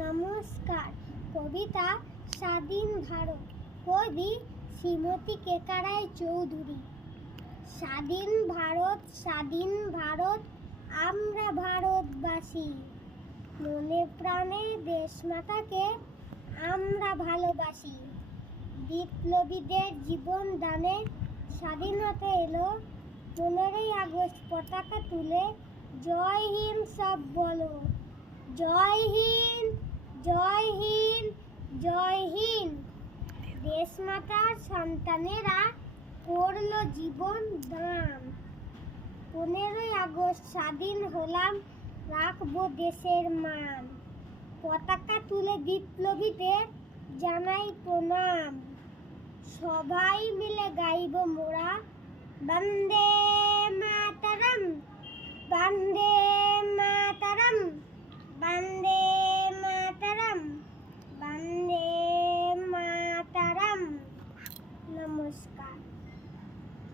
নমস্কার। কবিতা স্বাধীন ভারত। কবি শ্রীমতী কেকারায় চৌধুরী। স্বাধীন ভারত স্বাধীন ভারত, আমরা ভারতবাসী। মনে প্রাণে দেশমাতাকে আমরা ভালোবাসি। বিপ্লবীদের জীবন দানে স্বাধীনতা এলো। পনেরোই আগস্ট পতাকা তুলে জয় হিন্দ সব বলো। জয় হিন্দ! জয় হিন্দ জয় হিন্দ। দেশমাতার সন্তানেরা করল জীবন দান। পনেরোই আগস্ট স্বাধীন হলাম, রাখব দেশের মান। পতাকা তুলে বিপ্লবীদের জানাই প্রণাম। সবাই মিলে গাইব মোরা, বন্দে Bye.